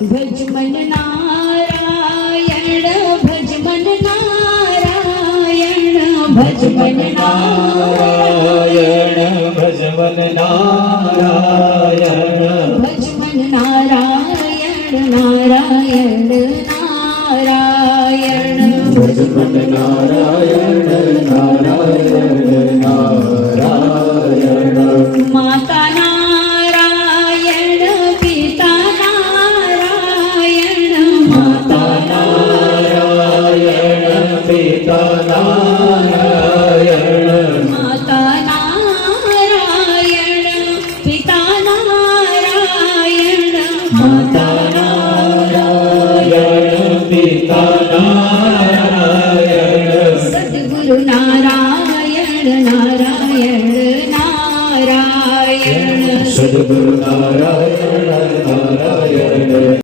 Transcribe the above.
भज मन नारायण भज मन नारायण भज मन नारायण भज मन नारायण भज मन नारायण नारायण नारायण भज मन नारायण नारायण नारायण माता नारायण पिता नारायण माता नारायण पिता नारायण